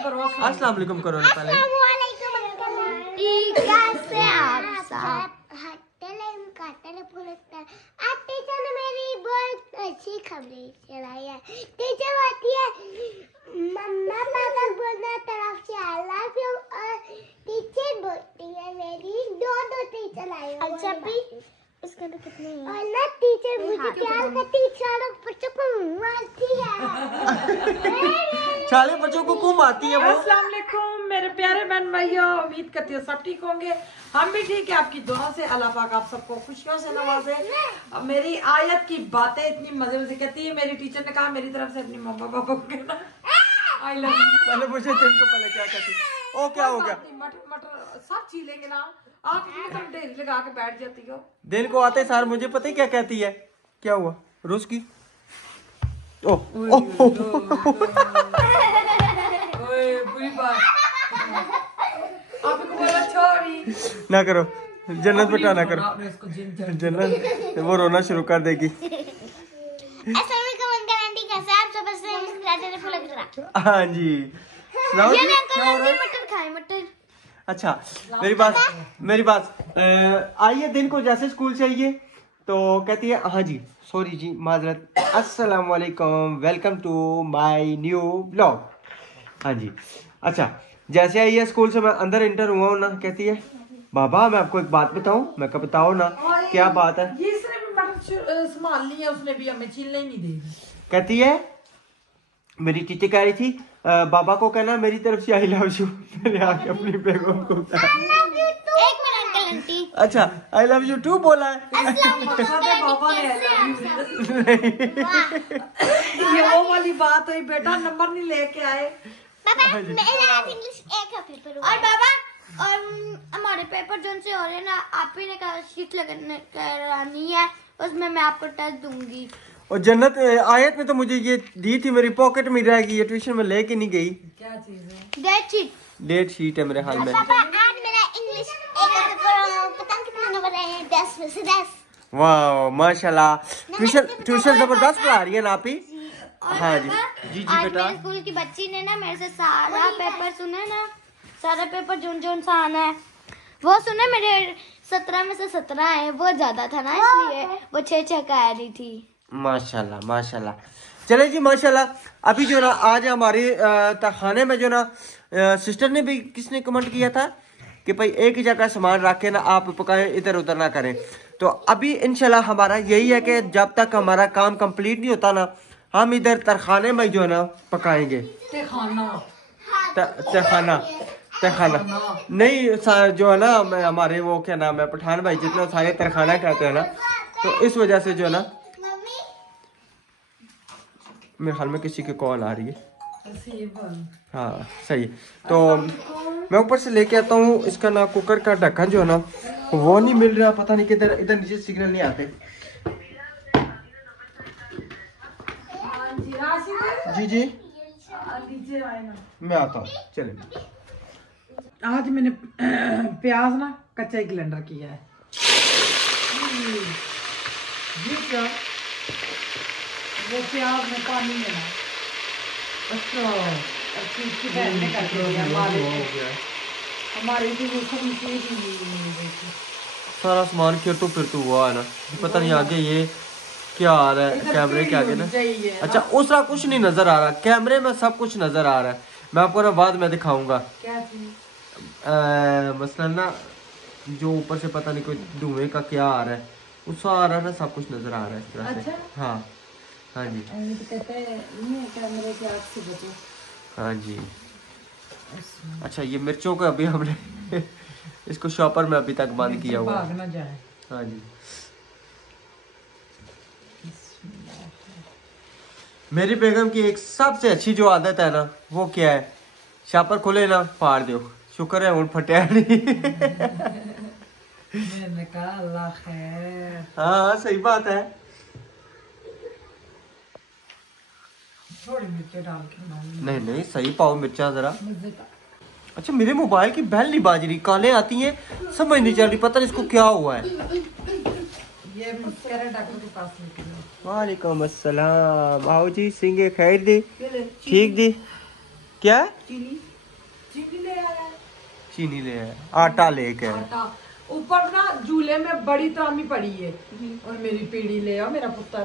अस्सलाम वालेकुम करो ना पहले। कैसे आप सब? टीचर ने मेरी बहुत अच्छी खबरें चलाई है। टीचर आती है मम्मा पापा बोलना तरफ से आई लव यू और टीचर बोलती है मेरी दो टीचर आई। अच्छा भी इसके अंदर कितने हैं? और ना टीचर मुझे प्यार करती है, चारों बच्चों को मारती है। सारे बच्चों को क्यों मारती है वो? अस्सलाम वालेकुम मेरे प्यारे बहन भाइयों, उम्मीद करती हूँ सब ठीक होंगे। हम भी ठीक है, आपकी दुआ से अल्लाह पाक आप सबको खुशियों से नवाजे। अब मेरी आयत की बातें इतनी मजे से कहती है। मेरी टीचर ने कहा मेरी तरफ से अपनी मम्मा पापा को कहना आई लव यू। पहले मुझे तुमको पहले क्या कहती? ओ क्या हो गया? मटर मटर सब छीन लेंगे ना आप, इसमें तो ढेर लगा के बैठ जाती हो। दिन को आते सार मुझे पता ही क्या कहती है। क्या हुआ रोज की? ओ बुरी बात आपको बोला छोड़ी ना करो, जन्नत बेटा ना करो, जन्नत वो रोना शुरू कर देगी। हाँ जी सुनाओ जी, क्या हो रहा है? मटर खाए मटर। अच्छा मेरी बात आई है दिन को जैसे स्कूल से आई है तो कहती है हाँ जी सॉरी जी माजरत, अस्सलाम वालेकुम, welcome to my new blog. हाँ जी अच्छा जैसे आई है स्कूल से मैं अंदर इंटर हुआ हूँ ना, कहती है बाबा मैं आपको एक बात बताऊं। मैं कहा बताओ ना क्या बात है? इसने भी मटर संभाल ली है, उसने भी हमें छीलने ही नहीं दी। कहती है मेरी टीचर कह रही थी बाबा को कहना मेरी तरफ से आई लव यू। मैंने आके अपनी बेगम को अच्छा आई लव यू टू बोला है। बाबा ने ये वो वाली बात हुई, बेटा नंबर नहीं लेके आए। इंग्लिश एक का पेपर और बाबा और हमारे पेपर जो से हो रहे हैं ना, आप ही ने कहा शीट लगाने करानी है, उसमें मैं आपको टेस्ट दूंगी। और जन्नत आयत में तो मुझे ये दी थी, मेरी पॉकेट में रहेगी, ये ट्यूशन में लेके नहीं गई। क्या चीज है? डेट शीट है मेरे हाल में। पापा आज मेरा इंग्लिश एक का पेपर पता नहीं कितने नंबर आए हैं, 10 में से 10। वाह माशाल्लाह, ट्यूशन जबरदस्त पढ़ा रही है ना आप ही। हाँ जी जी जी बेटा। मेरे स्कूल की बच्ची ने ना मेरे से सारा पेपर सुना ना, सारा पेपर जोन सा आना है वो सुना। मेरे 17 में से 17 है, वो ज्यादा था ना इसलिए वो 6 कह रही थी। माशाल्लाह माशाल्लाह। चले जी माशाल्लाह। अभी जो ना आज हमारे तहखाने में जो ना सिस्टर ने भी किसने कमेंट किया था कि भाई एक ही जगह सामान रख के ना आप पकाए, इधर उधर ना करें। तो अभी इंशाल्लाह हमारा यही है कि जब तक हमारा काम कंप्लीट नहीं होता ना, हम इधर तरखाने में जो है ना पकाएंगे। तहखाना नहीं जो है ना, मैं हमारे वो क्या नाम है पठान भाई जितना सारे तरखाना कहते हैं ना, तो इस वजह से जो है ना मेरे ख्याल में किसी की कॉल आ रही है। हाँ सही। तो मैं ऊपर से लेके आता हूँ इसका ना कुकर का ढक्कन जो है ना वो नहीं मिल रहा, पता नहीं किधर, इधर नीचे सिग्नल नहीं आते। जी जी मैं आता हूँ चले। आज मैंने प्याज ना कच्चा ही ग्लेंडर किया है। ये क्या? वो प्याज में पानी में ना अच्छा इसकी बहन ने कर दिया हमारे सारा सामान फिर तो हुआ है ना, पता नहीं आगे ये क्या आ रहा है कैमरे के आगे ना। अच्छा उस तरह कुछ नहीं नजर आ रहा, कैमरे में सब कुछ नजर आ रहा है। मैं आपको ना बाद में दिखाऊंगा। क्या चीज? मसलन ना जो ऊपर से पता नहीं कोई धुएं का क्या आ रहा है, उस आ रहा है ना, सब कुछ नजर आ रहा है इस तरह से। हाँ हाँ जी तो कहते हैं कैमरे की आग से बचो। हाँ जी। अच्छा ये मिर्चों को अभी हमने इसको शॉपर में अभी तक बंद किया हुआ है। भाग ना जाए। हाँ जी मेरी बेगम की एक सबसे अच्छी जो आदत है ना वो क्या है, शॉपर खोले ना फाड़ दो। शुक्र है उन फटे नहीं। मैंने कहा अल्लाह खैर। हाँ सही बात है। थोड़ी मिर्च डाल के नहीं नहीं सही पाओ मिर्चा जरा। अच्छा मेरे मोबाइल की बेल नहीं बाज रही, कॉलें आती हैं समझ नहीं चल रही, पता नहीं इसको क्या हुआ है। ये डॉक्टर के पास वालेकुम अस्सलाम। आओ जी सिंगे खैर दी ठीक दी क्या चीनी ले आया, आटा लेके आया। आटा ऊपर ना झूले में बड़ी त्रामी पड़ी है और मेरी पीढ़ी ले आओ मेरा पुत्र।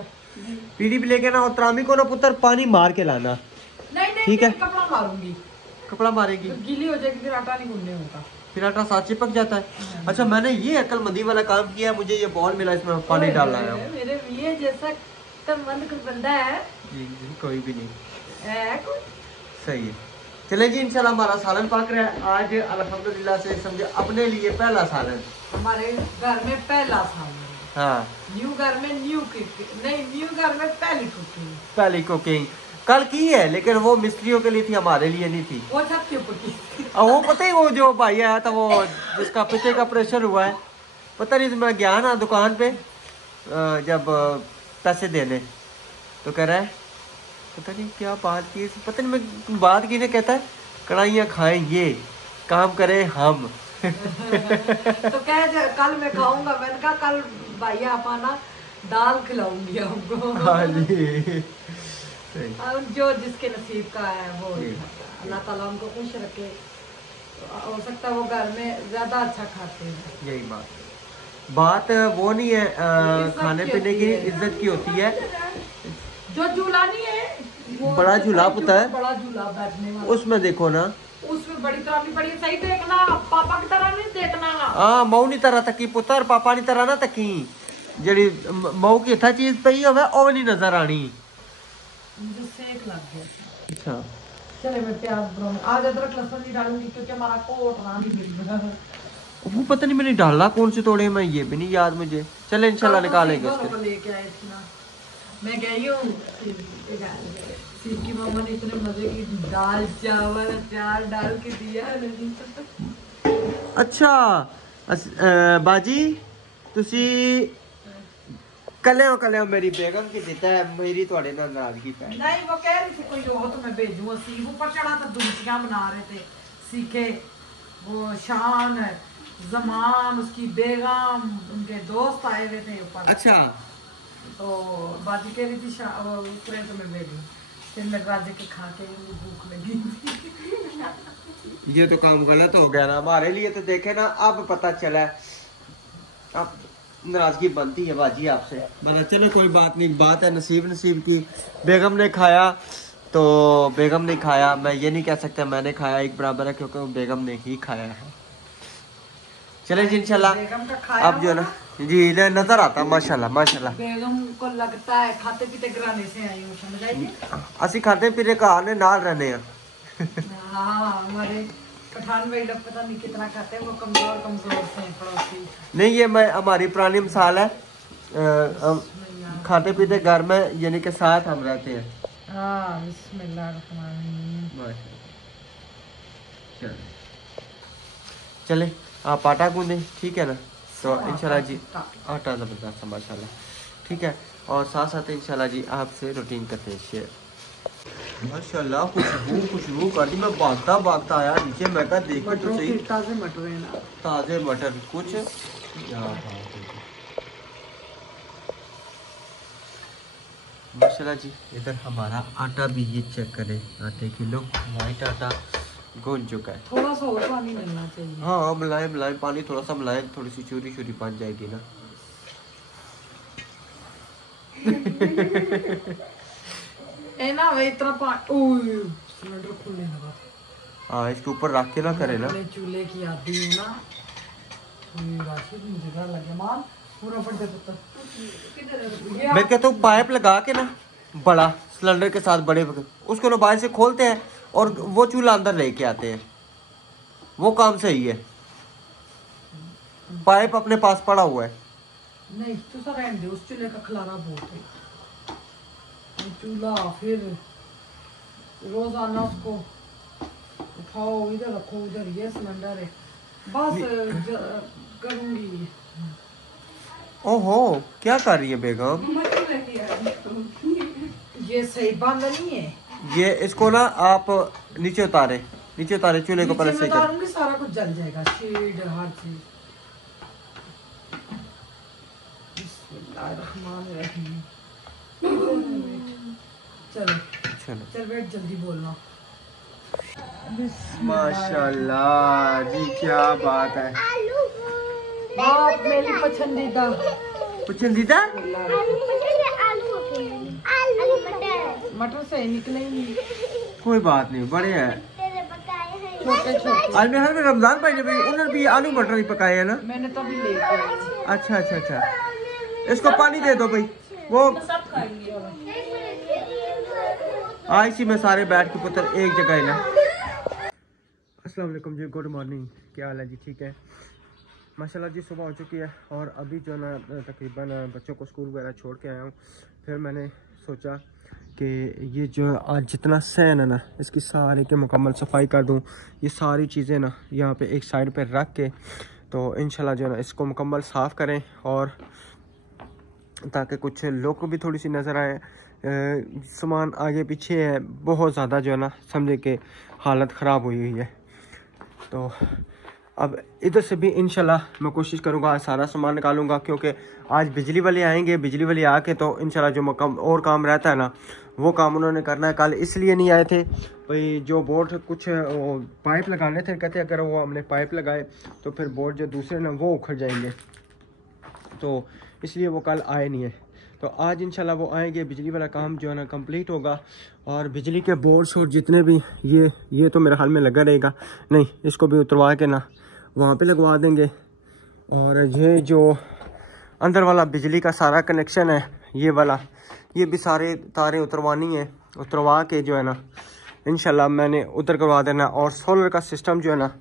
पीढ़ी भी लेके ना, और त्रामी को ना पुत्र पानी मार के लाना। नहीं नहीं ठीक है। कपड़ा मारूंगी, कपड़ा मारेगी तो गीली हो जाएगी, फिर आटा नहीं गूंदने होगा, फिर आटा साथ चिपक जाता है। अच्छा मैंने ये अक्लमंदी वाला काम किया, मुझे ये बॉल मिला, इसमें पानी डालना है। मेरे ये जैसा तो मंद कोई बंदा है जी कोई भी नहीं, कोई। सही है। चले जी इंशाल्लाह हमारा सालन पक रहा है आज अल्हम्दुलिल्लाह से, समझे अपने लिए पहला सालन हमारे घर में पहला सालन। हाँ न्यू घर में न्यू नहीं, न्यू घर में पहली कुकिंग, पहली कुकिंग कल की है, लेकिन वो मिस्त्रियों के लिए थी, हमारे लिए नहीं थी। वो छत के ऊपर की। और वो पता ही वो जो भाई आया था, वो जिसका पिते का प्रेशर हुआ है, पता नहीं मैं गया ना दुकान पे जब पैसे देने, तो कह रहा है पता नहीं क्या बात की, पता नहीं मैं बात की, ने कहता है कढ़ाइयाँ खाएं ये, काम करें हम। तो कह कल मैं खाऊंगा, मैंने कहा कल भैया अपना दाल खिलाऊंगी हमको। हाँ जी सही। और जो जिसके नसीब का है वो अल्लाह ताला उनको खुश रखे, हो सकता है वो घर में ज्यादा अच्छा खाते हैं। यही बात वो नहीं है, खाने पीने की इज्जत की होती है। जो झूला नहीं है वो बड़ा झूला पुता है, बड़ा झूला बैठने वाला, उसमें देखो ना, उसमें बड़ी त्रामी पड़ी है, सही देखना, पापा की तरह नहीं देखना। हाँ मऊ नहीं तरह तकी पुत्र, पापा नहीं तरह ना तकी, जड़ी मऊ की इतना चीज पई होवे ओ नहीं नजर आनी। मुझे सेक लग गया। अच्छा चले मैं प्याज बनाऊंगी, आज अदरक लहसुन नहीं डालूंगी क्योंकि हमारा कोट ना नहीं मिल रहा। वो पता नहीं मैंने डाला कौन से तोड़े, मैं ये भी नहीं याद मुझे। चले इंशाल्लाह निकालेंगे उसके। लेके आए इतना, मैं गई हूँ सीख की मम्मा ने इतने मजे की दाल चावल अचार डाल के दिया। अच्छा बाजी तुसी कले हो मेरी बेगम की दिता है, मेरी थोड़े नाल नाराजगी पै नहीं वो कह रही थी कोई हो तो मैं भेजूंगा। सीख ऊपर चढ़ा तो दूसरियां बना रहे थे, सीखे वो शान जमान उसकी बेगम उनके दोस्त आए हुए थे ऊपर। अच्छा तो बाजी कह रही थी उतरे तो मैं भेजूं, फिर मैं राजे के खा के मुझे भूख लगी। ये तो काम गलत हो गया ना हमारे लिए, तो देखे ना अब पता चला, अब नाराजगी बनती है बाजी आपसे। बना चलो कोई बात नहीं, बात है नसीब की। बेगम ने खाया तो बेगम ने खाया, मैं ये नहीं कह सकता मैंने खाया, एक बराबर है क्योंकि वो बेगम ने ही खाया है। चले जी इंशाल्लाह अब जो है ना जी नजर आता माशाल्लाह माशाल्लाह। बेगम को लगता है खाते पीते घराने से आई हूँ, समझ आई? असि खाते पीते घर ने नाल रहने हैं। हाँ हमारे पठान भाई लोग पता नहीं कितना खाते हैं, वो कमजोर से हैं पड़ोसी। नहीं ये मैं हमारी पुरानी मिसाल है, खाते पीते घर में यानी के साथ हम रहते हैं। हाँ बिस्मिल्लाह। चले आप आटा गूंदे ठीक है ना, तो इंशाल्लाह जी आटा ज़बरदस्त है माशाल्लाह, ठीक है। और साथ साथ इंशाल्लाह जी आपसे रूटीन करते हैं शेयर। माशाल्लाह खुशबू कर दी, मैं भागता आया नीचे, मैं कहा देखो तो सही ताज़े मटर है ना, ताज़े मटर कुछ माशाल्लाह जी। इधर हमारा आटा भी ये चेक करें, आटे किलो वाइट आटा गूंज चुका है। थोड़ा सा और पानी मिलना चाहिए। हाँ मुलायम पानी, थोड़ा सा मुलायम, थोड़ी सी चूरी बन जाएगी ना। ए ना भाई इतना पानी सिलेंडर खुलने लगा। हाँ इसके ऊपर रख के ना करे ना, चूल्हे की आदि हूँ ना, राशिद मुझे डर लगे मान पूरा फट जाता। मैं कहता हूँ पाइप लगा के ना बड़ा सिलेंडर के साथ बड़े उसको ना बाहर से खोलते हैं और वो चूल्हा अंदर लेके आते हैं, वो काम सही है। पाइप अपने पास पड़ा हुआ है। नहीं तो सर रहने दे, उस चूल्हे का खलारा बहुत है। चूल्हा फिर रोजाना उसको उठाओ, इधर रखो उधर, ये सिलेंडर है बस करूंगी। ओहो क्या कर रही है बेगम? ये सही बंद नहीं है, ये इसको ना आप नीचे उतारे चूल्हे को पहले सही कर। उतारूंगी सारा कुछ जल जाएगा, शेड हर चीज। बिस्मिल्लाहिर्रहमानिर्रहीम। चलो चल बेट जल्दी बोलना। माशाल्लाह जी, क्या बात है। आलू आप मेरी पसंदीदा पसंदीदा आलू मटर मटर से निकले ही नहीं। कोई बात नहीं, बड़े हैं। तेरे पकाए हैं छोटे छोटे आज मेरे घर में रमजान भाई ने भी उन्होंने भी आलू मटर ही पकाए हैं ना। मैंने तो अभी लेके आई थी। अच्छा अच्छा अच्छा, इसको पानी दे दो भाई। वो सब खाएंगे। आज सी में सारे बैठ के पुत्र एक जगह है ना। अस्सलाम वालेकुम जी, गुड मॉर्निंग, क्या हाल है जी? ठीक है माशाल्लाह जी, सुबह हो चुकी है और अभी जो ना तकरीबन बच्चों को स्कूल वगैरह छोड़ के आया हूँ। फिर मैंने सोचा कि ये जो आज जितना सहन है ना, इसकी सारी के मुकम्मल सफाई कर दूँ। ये सारी चीज़ें ना यहाँ पे एक साइड पे रख के तो इंशाल्लाह जो है ना इसको मुकम्मल साफ़ करें, और ताकि कुछ लोग को भी थोड़ी सी नज़र आए। सामान आगे पीछे है बहुत ज़्यादा, जो है ना समझे कि हालत ख़राब हुई हुई है। तो अब इधर से भी इंशाल्लाह मैं कोशिश करूँगा आज सारा सामान निकालूंगा, क्योंकि आज बिजली वाले आएंगे। बिजली वाले आके तो इंशाल्लाह जो और काम रहता है ना वो काम उन्होंने करना है। कल इसलिए नहीं आए थे भाई, जो बोर्ड कुछ पाइप लगाने थे, कहते अगर वो हमने पाइप लगाए तो फिर बोर्ड जो दूसरे ना वो उखड़ जाएंगे, तो इसलिए वो कल आए नहीं है। तो आज इंशाल्लाह वो आएंगे, बिजली वाला काम जो है ना कंप्लीट होगा, और बिजली के बोर्ड्स और जितने भी ये तो मेरे हाल में लगा रहेगा नहीं, इसको भी उतरवा के ना वहाँ पे लगवा देंगे। और ये जो अंदर वाला बिजली का सारा कनेक्शन है ये वाला, ये भी सारे तारें उतरवानी है, उतरवा के जो है ना इंशाल्लाह मैंने उधर करवा देना। और सोलर का सिस्टम जो है ना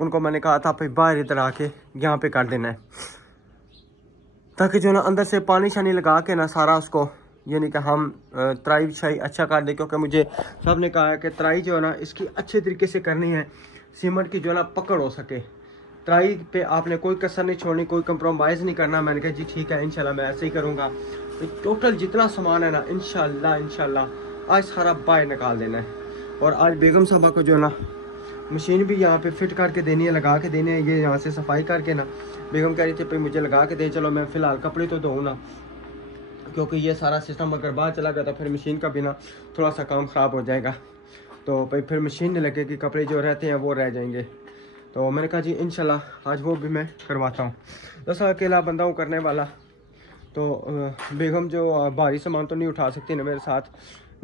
उनको मैंने कहा था भाई बाहर इधर आके यहाँ पे कर देना है, ताकि जो ना अंदर से पानी शानी लगा के ना सारा उसको यानी कि हम तराई शाई अच्छा कर दे। क्योंकि मुझे सब ने कहा है कि तराई जो है ना इसकी अच्छे तरीके से करनी है, सीमेंट की जो है ना पकड़ हो सके। तराई पे आपने कोई कसर नहीं छोड़नी, कोई कंप्रोमाइज़ नहीं करना। मैंने कहा जी ठीक है, इंशाल्लाह मैं ऐसे ही करूँगा। तो टोटल जितना सामान है ना इंशाल्लाह आज सारा बाहर निकाल देना है। और आज बेगम साहबा को जो है ना मशीन भी यहाँ पे फिट करके देनी है, लगा के देनी है। ये यहाँ से सफाई करके ना बेगम कह रही थी भाई मुझे लगा के दे, चलो मैं फ़िलहाल कपड़े तो धोऊँ ना, क्योंकि ये सारा सिस्टम अगर बाहर चला गया तो फिर मशीन का भी ना थोड़ा सा काम ख़राब हो जाएगा। तो भाई फिर मशीन नहीं लगेगी, कपड़े जो रहते हैं वो रह जाएंगे। तो मैंने कहा जी इंशाल्लाह आज वो भी मैं करवाता हूँ। दरअसल अकेला बंदा हूँ करने वाला, तो बेगम जो भारी सामान तो नहीं उठा सकती ना मेरे साथ,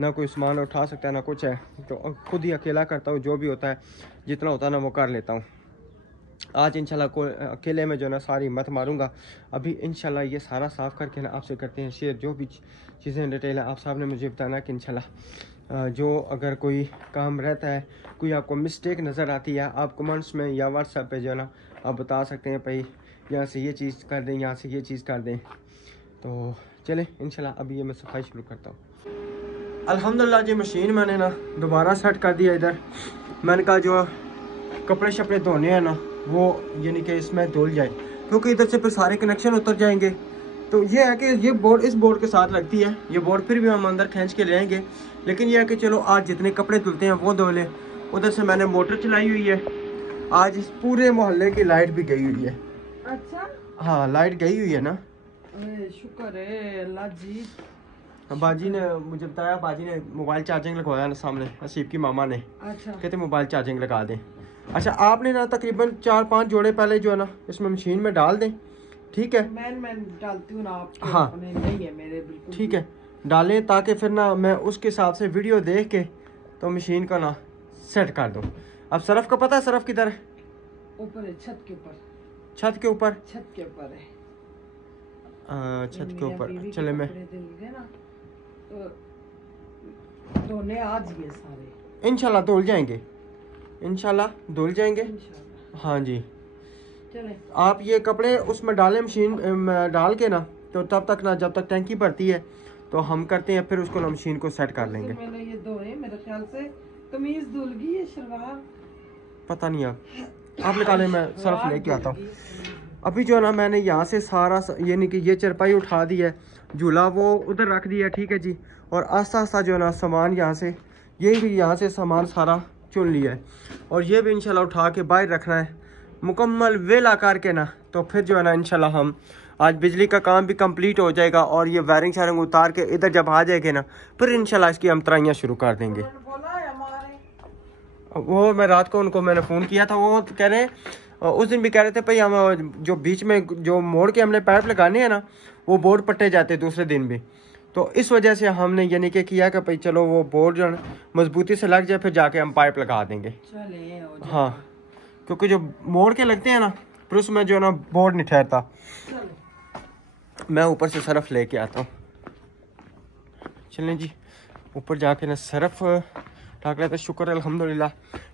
ना कोई सामान उठा सकता है ना कुछ है, तो खुद ही अकेला करता हूँ। जो भी होता है जितना होता है ना वो कर लेता हूँ। आज इंशाल्लाह को अकेले में जो ना सारी हिम्मत मारूंगा। अभी इंशाल्लाह ये सारा साफ़ करके ना आपसे करते हैं शेयर, जो भी चीज़ें डिटेल है आप साहब ने मुझे बताना कि इंशाल्लाह जो अगर कोई काम रहता है, कोई आपको मिस्टेक नज़र आती है, आप कमेंट्स में या व्हाट्सएप पे जो है ना आप बता सकते हैं भाई यहाँ से ये चीज़ कर दें, यहाँ से ये चीज़ कर दें। तो चले इंशाल्लाह अभी ये मैं सफाई शुरू करता हूँ। अल्हम्दुलिल्लाह जी मशीन मैंने ना दोबारा सेट कर दिया इधर। मैंने कहा जो कपड़े शपड़े धोने हैं ना वो यानी कि इसमें धुल जाए, क्योंकि इधर से फिर सारे कनेक्शन उतर जाएंगे। तो ये है कि ये बोर्ड इस बोर्ड के साथ लगती है, ये बोर्ड फिर भी हम अंदर खींच के ले आएंगे। लेकिन ये है कि चलो आज जितने कपड़े धुलते हैं वो धो लें। उधर से मैंने मोटर चलाई हुई है, आज इस पूरे मोहल्ले की लाइट भी गई हुई है। अच्छा हाँ लाइट गई हुई है ना, शुक्र है अल्लाह जी। बाजी ने मुझे बताया, बाजी ने मोबाइल चार्जिंग लगवाया ना सामने, हसीब की मामा ने, अच्छा कहते मोबाइल चार्जिंग लगा दें। अच्छा आपने ना तकरीबन 4-5 जोड़े पहले जो है ना इसमें मशीन में डाल दें, ठीक है? मैं डालती हूँ ना आपके हाँ। अपने नहीं है मेरे बिल्कुल ठीक है डालें, ताकि फिर ना मैं उसके हिसाब से वीडियो देख के तो मशीन का ना सेट कर दूँ। अब सरफ का पता है, सरफ किधर है? ऊपर है, छत के ऊपर। छत के ऊपर? छत के ऊपर है। छत के ऊपर चले मैं ना तो धोने आज ये सारे इंशाल्लाह धुल जाएंगे, इंशाल्लाह धुल जाएंगे। इंशाल्लाह। हाँ जी चले आप ये कपड़े उसमें डालें मशीन में डाल के ना, तो तब तक ना जब तक टैंकी भरती है तो हम करते हैं, फिर उसको ना मशीन को सेट कर लेंगे। मैंने ये धोए, मेरे ख्याल से कमीज धुल गई है, शलवार पता नहीं आप निकालें, मैं सर्फ लेके आता हूँ। अभी जो है ना मैंने यहाँ से सारा यानी कि ये चरपाई उठा दी है, झूला वो उधर रख दिया, ठीक है जी। और आस्ता आस्ता जो है ना सामान यहाँ से, ये भी यहाँ से सामान सारा चुन लिया है, और ये भी इंशाल्लाह उठा के बाहर रखना है मुकम्मल वेला करके ना। तो फिर जो है ना इंशाल्लाह हम आज बिजली का काम भी कंप्लीट हो जाएगा, और ये वायरिंग शायरिंग उतार के इधर जब आ जाएगी ना फिर इंशाल्लाह इसकी हम तराइयाँ शुरू कर देंगे। वो मैं रात को उनको मैंने फ़ोन किया था, वो कह रहे उस दिन भी कह रहे थे भाई हम जो बीच में जो मोड़ के हमने पाइप लगाने हैं ना, वो बोर्ड पट्टे जाते दूसरे दिन भी। तो इस वजह से हमने यानी कि किया कि भाई चलो वो बोर्ड जो है मजबूती से लग जाए, फिर जाके हम पाइप लगा देंगे। हाँ, क्योंकि जो मोड़ के लगते हैं ना, फिर उसमें जो है ना बोर्ड नहीं ठहरता। मैं ऊपर से सरफ लेके आता हूँ। चलें जी, ऊपर जाके ना सरफ ढाक लेते। शुक्र अल्हम्दुलिल्लाह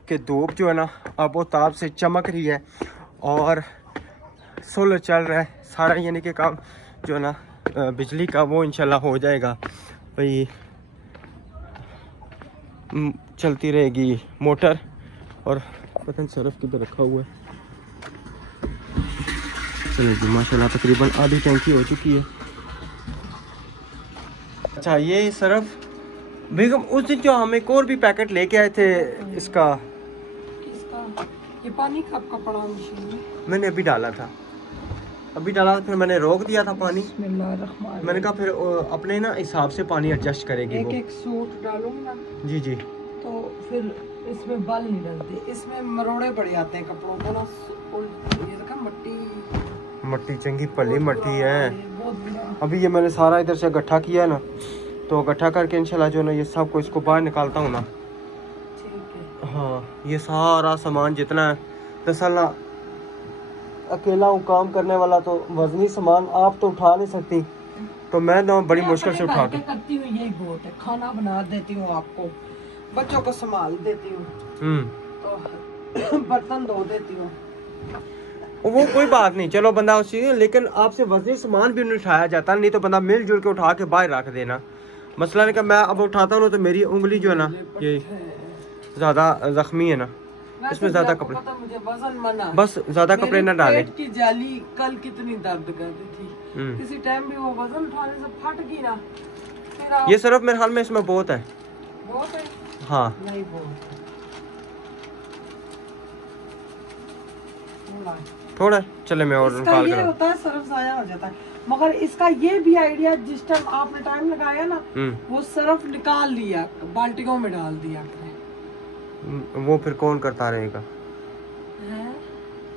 कि धूप जो है ना अब वो ताप से चमक रही है और सोलर चल रहा है सारा, यानी कि काम जो है ना बिजली का वो इंशाल्लाह हो जाएगा भाई। चलती रहेगी मोटर। और पता नहीं सरफ किधर रखा हुआ है। चलिए जी, माशाल्लाह तकरीबन आधी टैंकी हो चुकी है। अच्छा, ये सरफ बेगम उस दिन जो हम एक और भी पैकेट लेके आए थे इसका, ये पानी कब का पड़ा मशीन में? मैंने अभी डाला था, फिर मैंने रोक दिया था पानी। मैंने कहा फिर अपने ना हिसाब से पानी एडजस्ट करेगी एक वो। एक सूट डालूंगी ना जी जी, तो फिर इसमें बल नहीं डलते, इसमें मरोड़े पड़ जाते हैं कपड़ों को ना। ये देखा मट्टी चंगी पली मट्टी है। बहुत बुरा। अभी ये मैंने सारा इधर से इकट्ठा किया है ना, तो इकट्ठा करके इंशाल्लाह जो है ना ये सब को इसको बाहर निकालता हूँ ना। ठीक है। हाँ, ये सारा सामान जितना है, दरअसल अकेला हूँ काम करने वाला, तो वजनी सामान आप तो उठा नहीं सकती, तो मैं ना बड़ी मुश्किल से उठा के करती हूँ। यही बहुत है, खाना बना देती हूँ आपको, बच्चों को संभाल देती हूँ, तो बर्तन धो देती हूँ। वो कोई बात नहीं, चलो बंदा उसी, लेकिन आपसे वजनी सामान भी नहीं उठाया जाता, नहीं तो बंदा मिलजुल के उठा के बाहर रख देना। मसला नहीं कि मैं अब उठाता हूँ तो मेरी उंगली जो है ना ये ज़्यादा जख्मी है ना, इसमें ज़्यादा कपड़े, मुझे वजन मना, बस ज़्यादा कपड़े ना डाले। पेट की जाली कल कितनी दर्द कर रही थी, किसी टाइम भी वो वजन उठाने से फट गई ना, फिर ये सिर्फ मेरे ख्याल में इसमें बहुत है। बहुत है? हाँ, नहीं बहुत थोड़ा चले मैं और इसका निकाल ये कर। होता है सरफ जाया हो जाता है, मगर इसका ये भी आइडिया, जिस टाइम आपने टाइम लगाया ना वो सरफ निकाल लिया, बाल्टियों में डाल दिया। वो फिर कौन करता रहेगा? है?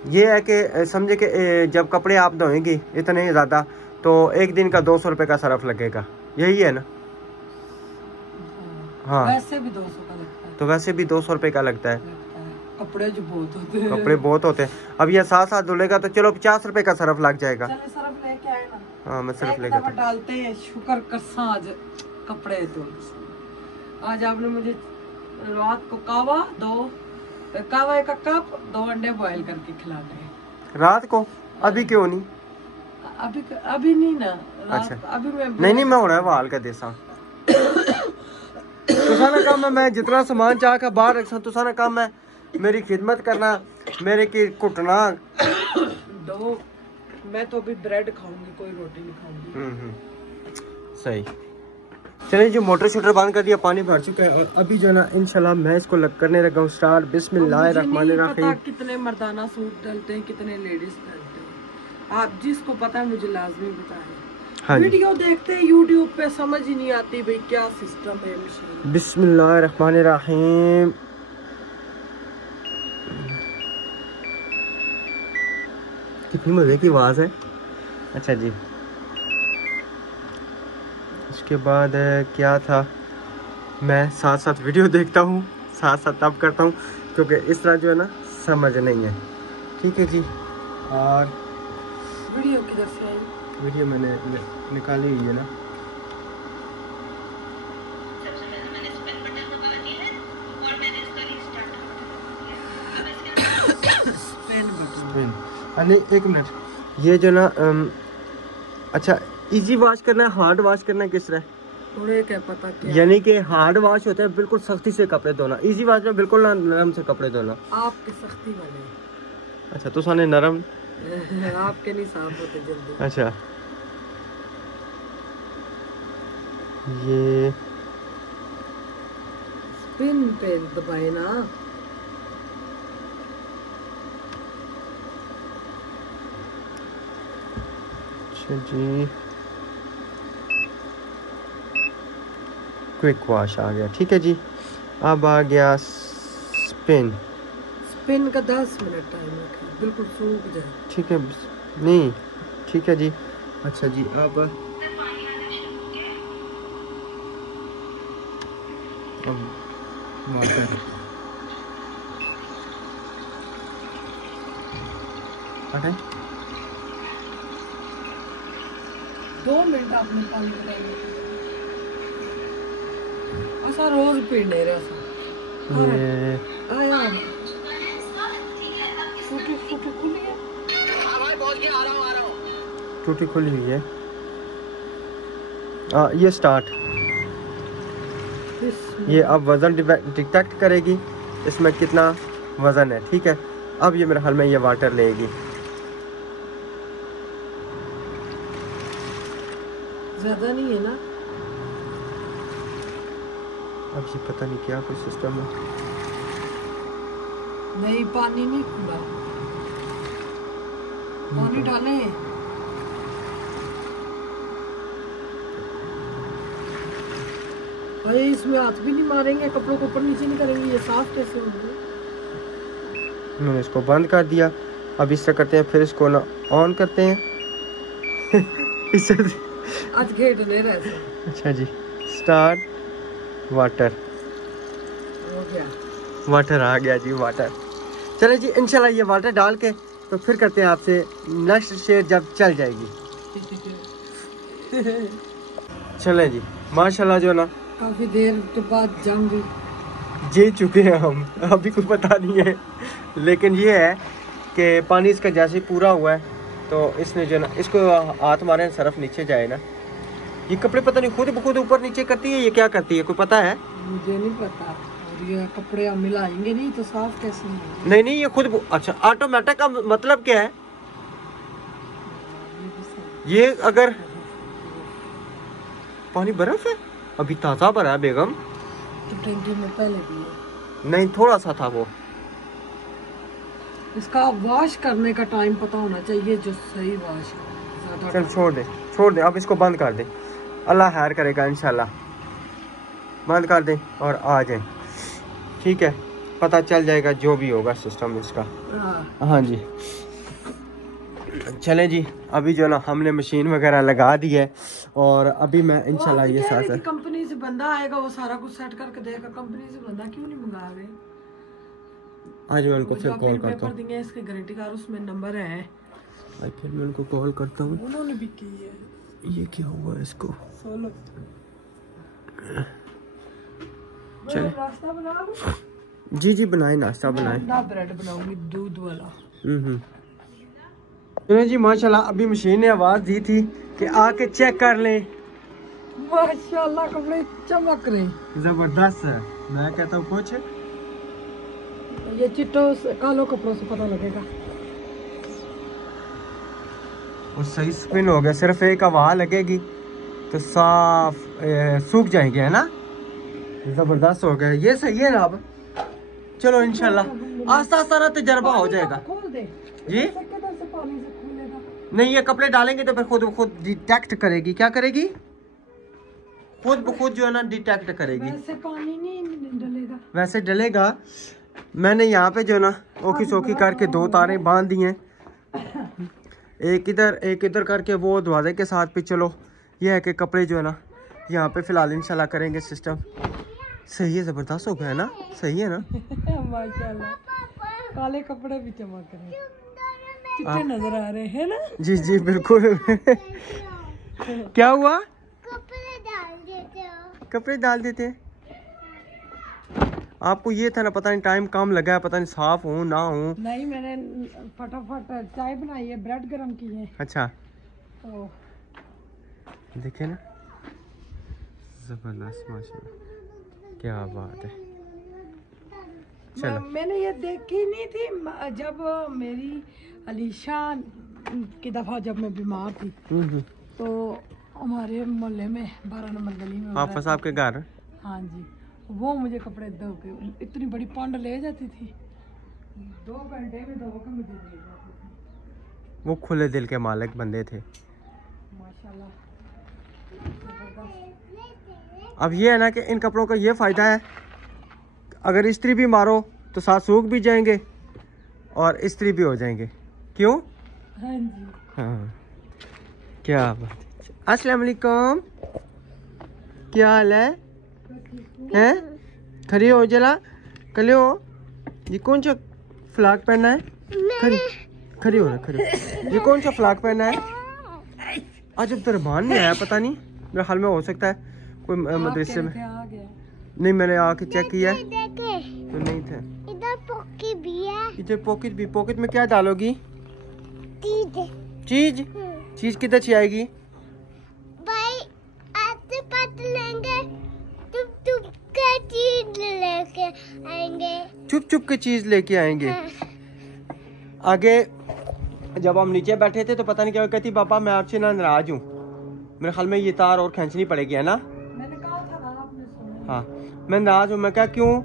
ये है कि समझे कि जब कपड़े आप धोएंगी इतने ज़्यादा, तो एक दिन का 200 रुपये का सरफ लगेगा, यही है ना? हाँ, वैसे भी 200 का लगता है, तो वैसे भी 200 रुपये का लगता है। कपड़े जो बहुत होते हैं, कपड़े बहुत होते हैं। अब ये साथ साथ धुलेगा तो चलो 50 रुपये का सरफ लग जाएगा। चले सरफ लेके आए ना। हाँ, मैं सरफ एक लेकर दफा डालते हैं, शुक्र करसा आज कपड़े धो। आज आपने मुझे रात को कावा का कप 2 अंडे बॉईल करके खिलाने हैं। रात को? अभी क्यों नहीं? अभी नहीं ना, अच्छा, अभी नहीं मैं होना है वाल का देसा तुसाना काम है, मैं जितना सामान चाह का बाहर रख तुसाना काम है मेरी खिदमत करना, मेरे की कुटना। दो मैं तो अभी ब्रेड खाऊंगी, कोई रोटी नहीं खाऊंगी। सही। चलिए जो मोटर शोटर बंद कर दिया, पानी भर चुका है, और अभी जो है ना इंशाल्लाह मैं इसको करने लगा हूँ स्टार्ट। बिस्मिल्लाहिर्रहमानिर्रहीम। कितने मर्दाना सूट डलते हैं, कितने लेडीज डलते हैं, आप जिसको पता है मुझे लाजमी बताएं। हाँ, वीडियो देखते हैं यूट्यूब पे, समझ ही नहीं आती भाई क्या सिस्टम है मशीन। बिस्मिल्लाहिर्रहमानिर्रहीम। कितनी मजे की आवाज है। अच्छा जी, उसके बाद क्या था, मैं साथ साथ वीडियो देखता हूँ, साथ साथ तब करता हूँ, क्योंकि इस तरह जो है ना समझ नहीं है। ठीक है जी। और वीडियो किधर से आई? वीडियो मैंने निकाली हुई है ना। नहीं, एक मिनट, ये जो ना अच्छा, इजी वॉश करना है, हार्ड वॉश करना है, किस तरह? थोड़े क्या पता क्या? यानी कि हार्ड वॉश होता है बिल्कुल सख्ती से कपड़े धोना, इजी वॉश में बिल्कुल ना नरम से कपड़े धोना। आपके सख्ती वाले। अच्छा, तो साने नरम आपके नहीं साफ होते जल्दी। अच्छा, ये स्पिन पे दबाए ना। अच्छा जी, क्विक वॉश आ गया। ठीक है जी, अब आ गया स्पिन का 10 मिनट टाइम रखें, बिल्कुल सूख जाए। ठीक है, नहीं ठीक है जी। अच्छा जी, अब वाटर हटाए। 2 मिनट आपने पानी बनाएंगे। ऐसा रोज पीने रहा ये आया फूटी फूटी खुली है। टूटी खुली हुई है। ये स्टार्ट, ये अब वज़न डिटेक्ट करेगी इसमें कितना वज़न है। ठीक है, अब ये मेरे हाल में ये वाटर लेगी। ज्यादा नहीं है ना? अब ये पता नहीं क्या कोई सिस्टम है। नहीं, पानी नहीं खुला, पानी डाले। अरे इसमें हाथ भी नहीं मारेंगे, कपड़ों को ऊपर नीचे नहीं करेंगे, ये साफ कैसे होंगे? मैंने इसको बंद कर दिया। अब इस तरह करते हैं, फिर इसको ना ऑन करते हैं। इससे आज घेट ले रहा है। अच्छा जी, स्टार्ट वाटर। हो गया, वाटर आ गया जी, वाटर। चले जी, इंशाल्लाह ये वाटर डाल के तो फिर करते हैं आपसे नेक्स्ट शेयर जब चल जाएगी। चले जी, माशाल्लाह जो ना काफी देर के बाद जंग जीत चुके हैं हम। अभी कुछ पता नहीं है, लेकिन ये है कि पानी इसका जैसे पूरा हुआ है तो इसने जो ना इसको हाथ मारे सरफ नीचे जाए ना। ये कपड़े पता नहीं खुद ब खुद ऊपर नीचे करती है, ये क्या करती है कोई पता है? मुझे नहीं पता। और ये कपड़े हम मिलाएंगे नहीं तो साफ कैसे होंगे? नहीं नहीं, ये खुद अच्छा ऑटोमेटिक का मतलब क्या है? ये अगर पानी बर्फ है, अभी ताज़ा भरा है बेगम। तो टंकी में पहले भी है। नहीं, थोड़ा सा था वो। इसका वॉश करने का टाइम पता होना चाहिए, जो सही वॉश है। चल छोड़ दे, अब इसको बंद कर दे। अल्लाह खैर करेगा इंशाल्लाह। बंद कर दे और आ जाए, ठीक है, पता चल जाएगा जो भी होगा सिस्टम इसका। हाँ जी, चले जी, अभी जो ना हमने मशीन वगैरह लगा दी है और अभी मैं इंशाल्लाह ये साथ कंपनी से बंदा आएगा, वो सारा कुछ सेट करके देगा। कंपनी से बंदा क्यों नहीं मंगा रहे? आज मैं उनको फिर कॉल करता हूँ। देंगे इसके गारंटी कार्ड, उसमें नंबर है। फिर मैं उनको कॉल करता हूँ। उन्होंने भी की है। ये क्या हुआ इसको? चले नाश्ता बना लो। जी बनाए, नाश्ता बनाए। ब्रेड बनाऊंगी दूध वाला। चलो जी, माशाल्लाह अभी मशीन ने आवाज दी थी कि आके चेक कर लें। माशाल्लाह कपड़े चमक रहे, जबरदस्त है। मैं कहता हूँ कुछ ये चिट्टो कालो कपड़ों से पता लगेगा। और सही स्पिन हो गया, सिर्फ एक हवा लगेगी तो साफ सूख जाएंगे, है ना? जबरदस्त हो गया, ये सही है ना? अब चलो इंशाल्लाह आस्ता आस्ता ना तजर्बा हो जाएगा। खोल दे जी, से पानी से खुलेगा। नहीं, ये कपड़े डालेंगे तो फिर खुद डिटेक्ट करेगी। क्या करेगी? खुद ब खुद जो है ना डिटेक्ट करेगी। वैसे पानी नहीं डलेगा। वैसे डलेगा। मैंने यहाँ पे जो ना ओखी सोखी करके 2 तारें बांध दी हैं, एक इधर करके वो दरवाजे के साथ पे। चलो ये है कि कपड़े जो है ना यहाँ पे फिलहाल इंशाल्लाह करेंगे सिस्टम। सही है, ज़बरदस्त हो गया है ना? सही है ना? माशाल्लाह काले कपड़े भी चमक रहे हैं, चिट्टे नजर आ रहे हैं ना? जी बिल्कुल। क्या हुआ? कपड़े डाल देते। आपको ये था ना, पता नहीं टाइम कम लगा है, पता नहीं साफ हूँ ना हूँ। नहीं, मैंने फटाफट चाय बनाई है, ब्रेड गरम की है। अच्छा, तो देखे ना, जबरदस्त, माशाल्लाह, क्या बात है। चलो, मैंने ये देखी नहीं थी जब मेरी अलीशा की दफा जब मैं बीमार थी, तो हमारे मोहल्ले में 12 नंबर गली में हाफिज साहब के घर। हाँ जी, वो मुझे कपड़े धो के इतनी बड़ी पंड ले जाती थी, 2 घंटे में धो के मुझे दे जाती थी। वो खुले दिल के मालिक बंदे थे माशाल्लाह। अब ये है ना कि इन कपड़ों का ये फ़ायदा है, अगर इस्त्री भी मारो तो साथ सूख भी जाएंगे और इस्त्री भी हो जाएंगे। क्यों? हाँ जी। हाँ, क्या बात है। अस्सलाम वालेकुम, क्या हाल है? हैं? खड़ी हो जरा, खड़े हो। ये कौन सा फ्लॉक पहना है? खड़ी खड़ी हो ना, खड़ी हो। ये कौन सा फ्लॉक पहना है? आज अब तरबान नहीं आया, पता नहीं, मेरे हाल में हो सकता है कोई मदरसे में। आ गया। नहीं, मैंने आके चेक किया देखे तो नहीं थे। इधर पॉकेट भी है। इधर पॉकेट भी। पॉकेट में क्या डालोगी? चीज चीज? चीज किधर से आएगी? भाई आते पाते लेंगे, चुप चुप के चीज लेके आएंगे। चुप चुप के चीज लेके आएंगे। हाँ। आगे जब हम नीचे बैठे थे तो पता नहीं क्या कहती, पापा मैं आपसे ना नाराज हूँ, मेरे ख्याल में ये तार और खींचनी पड़ेगी, है ना? मैंने कहा था ना, आपने सुना। हाँ, मैं नाराज हूँ। मैं क्या, क्यों?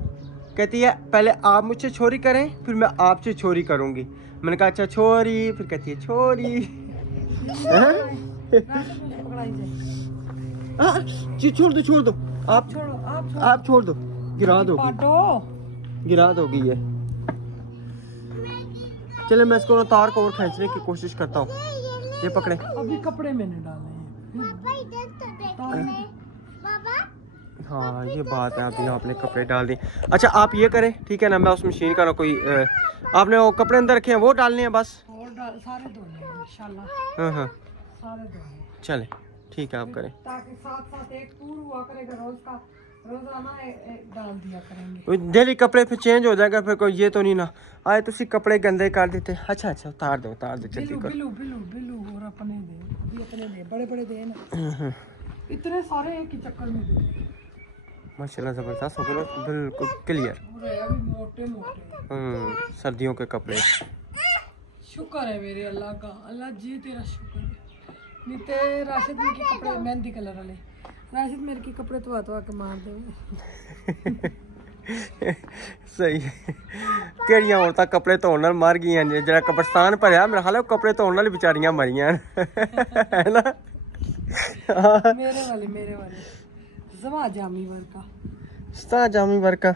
कहती है पहले आप मुझसे छोरी करें फिर मैं आपसे छोरी करूँगी। मैंने कहा अच्छा छोरी, फिर कहती है छोरी। पकड़ाई जाए। जी छोड़ दो, छोड़ दो, आप छोड़ो, आप छोड़ दो, गिरा दोगी, पाटो। गिरा दोगी ये। चले मैं इसको तार को और खींचने की कोशिश करता हूँ। ये पकड़े। अभी कपड़े मैंने डाले हैं। पापा इधर तो देख ले। पापा हाँ ये बात है, अभी आपने कपड़े डाल दिए। अच्छा आप ये करें, ठीक है ना, मैं उस मशीन का ना कोई आपने वो कपड़े अंदर रखे हैं वो डालने हैं बस। और सारे धोने हैं इंशाल्लाह, हाँ हाँ सारे धोने, चले ठीक है, आप करें। ताकि साथ साथ एक टूर हुआ करेगा रोज का, रोजाना डाल दिया करेंगे। डेली कपड़े फिर चेंज हो जाएगा, फिर कोई ये तो नहीं ना आए तुसी कपड़े गंदे कर देते। अच्छा अच्छा उतार दो जल्दी बिलू कर। बिलू बिलू बिलू और अपने दे, भी अपने दे, बड़े बड़े दे ना, इतने सारे एक ही चक्कर में दे। माशाल्लाह जबरदस्त हो गए, बिल्कुल क्लियर। पूरे अभी मोटे मोटे। सर्दियों के कपड़े। शुक्र है मेरे अल्लाह का, अल्लाह जी तेरा शुक्र है। नहीं ते राशिद मेरे के कपड़े मेहंदी कलर वाले, राशिद मेरे के कपड़े तो के मार दे। सही केड़ियां औरतां कपड़े धोने नाल मर गईयां ने, जेड़ा कब्रस्तान भरया मेरे ख्याल कपड़े धोने नाल बेचारियां मरियां है ना। मेरे वाले जमा जामी वर्का, स्ता जामी वर्का।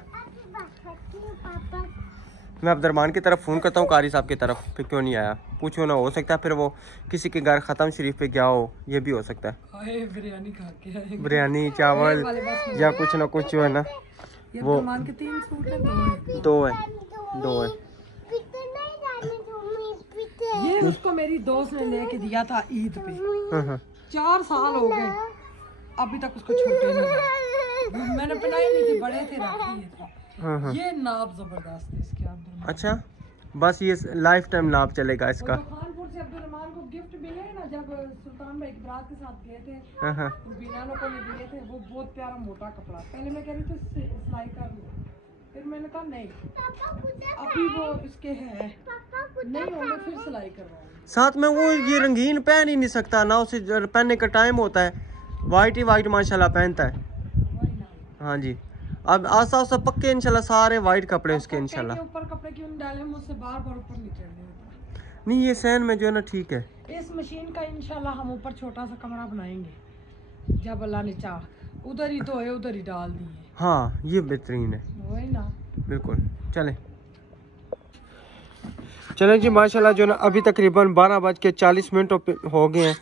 मैं अब्दुर्रहमान की तरफ फ़ोन करता हूँ, कारी साहब की तरफ, फिर क्यों नहीं आया पूछो ना, हो सकता है फिर वो किसी के घर ख़त्म शरीफ पे गया हो, ये भी हो सकता है। बिरयानी खा के आए। बिरयानी चावल या कुछ ना कुछ जो है ना वो। मान के 3 सूट है, दो है। ये उसको मेरी दोस्त ने लेके दिया था ईद पे, हाँ 4 साल हो गए अभी तक उसको छोटे नहीं हुए। मैंने पहनाई नहीं थी, बड़े थे रखे थे। हाँ। ये नाप जबरदस्त है इसके अब्दुल। अच्छा बस ये लाइफ टाइम नाप चलेगा इसका। खानपुर से अब्दुल को गिफ्ट मिले ना, जब सुल्तान भाई बरात के साथ गए थे, हाँ बीना लोगों ने दिए थे, वो बहुत प्यारा मोटा कपड़ा। पहले मैं कह रही थी सिलाई कर लो, फिर मैंने कहा नहीं, अभी वो इसके है नहीं होंगे, फिर सिलाई करवाऊंगी। साथ में वो ये रंगीन पहन ही नहीं सकता ना, उसे पहनने का टाइम होता है, वाइट ही वाइट माशाल्लाह पहनता है। हाँ जी, अब आस्ता आस्ता पक्के इंशाल्लाह सारे वाइट कपड़े उसके इंशाल्लाह। ऊपर कपड़े क्यों नहीं डाले, मुझसे बार बार ऊपर नहीं चढ़ने होता। नहीं ये सहन में जो है ना ठीक है। इस मशीन का इंशाल्लाह हम ऊपर छोटा सा कमरा बनाएंगे, जब अल्लाह ने चाहा, उधर ही धोए उधर ही डाल दिए। हाँ ये बेहतरीन है, वही ना, बिल्कुल। चलें जी माशाल्लाह जो ना अभी तकरीबन 12:40 हो गए हैं।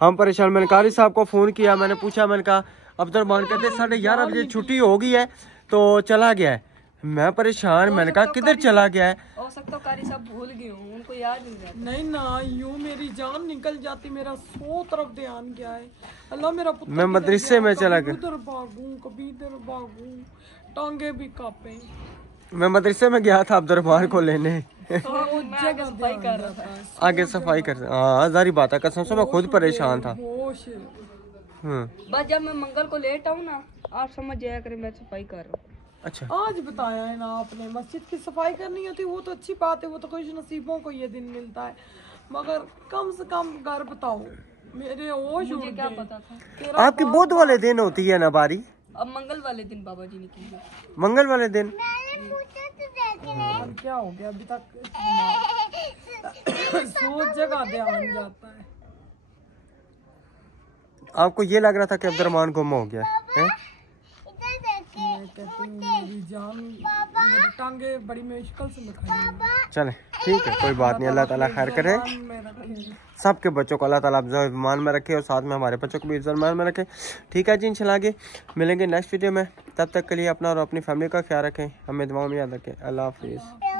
हम परेशान, मैंने कारी साहब को फ़ोन किया, मैंने पूछा, मैंने कहा अब्दुर्रहमान कहते 11:30 बजे छुट्टी हो गई है तो चला गया है। मैं परेशान, मैंने कहा किधर चला गया है? हो सकता है कारी साहब भूल गए हूँ, उनको याद नहीं रहता। नहीं ना, यूं मेरी जान निकल जाती, मेरा 100 तरफ ध्यान गया है। अल्लाह मेरा पुत्र मैं मदरसे में चला गया, उधर भागूं कभी इधर भागूं, टांगे भी कांपे। मैं मदरसे में गया था अब्दुर्रहमान को लेने। आगे सफाई कर रहा था। आगे सफाई कर, हाँ जारी बात है, कसम से मैं खुद परेशान था। बस जब मैं मंगल को लेट आऊँ ना, आप समझ जाया करें मैं सफाई कर रहा हूँ। अच्छा आज बताया है ना आपने, मस्जिद की सफाई करनी होती, वो तो अच्छी बात है, वो तो कुछ नसीबों को ये दिन मिलता है, मगर कम से कम घर बताओ। मेरे होश मुझे उड़ क्या गए। पता था। तेरा आपकी बुध वाले दिन होती है ना बारी? अब मंगल वाले दिन बाबा जी ने की है। मंगल वाले दिन? अब क्या हो गया अभी तक सोच जगह ध्यान जाता है। आपको ये लग रहा था कि अब्दुर्रहमान गुम हो गया है? मैं कहती हूँ मेरी जान मेरी टांगे बड़ी मुश्किल से निकाली। चले ठीक है, कोई बात नहीं, अल्लाह ताला खैर करे। सबके बच्चों को अल्लाह ताला अफ़ज़ल ईमान में रखे और साथ में हमारे बच्चों को भी इज़्ज़त ईमान में रखे। ठीक है जी, इंशाल्लाह आगे मिलेंगे नेक्स्ट वीडियो में। तब तक के लिए अपना और अपनी फैमिली का ख्याल रखें, हमें दुआओं में याद रखें। अल्लाह हाफ़िज़।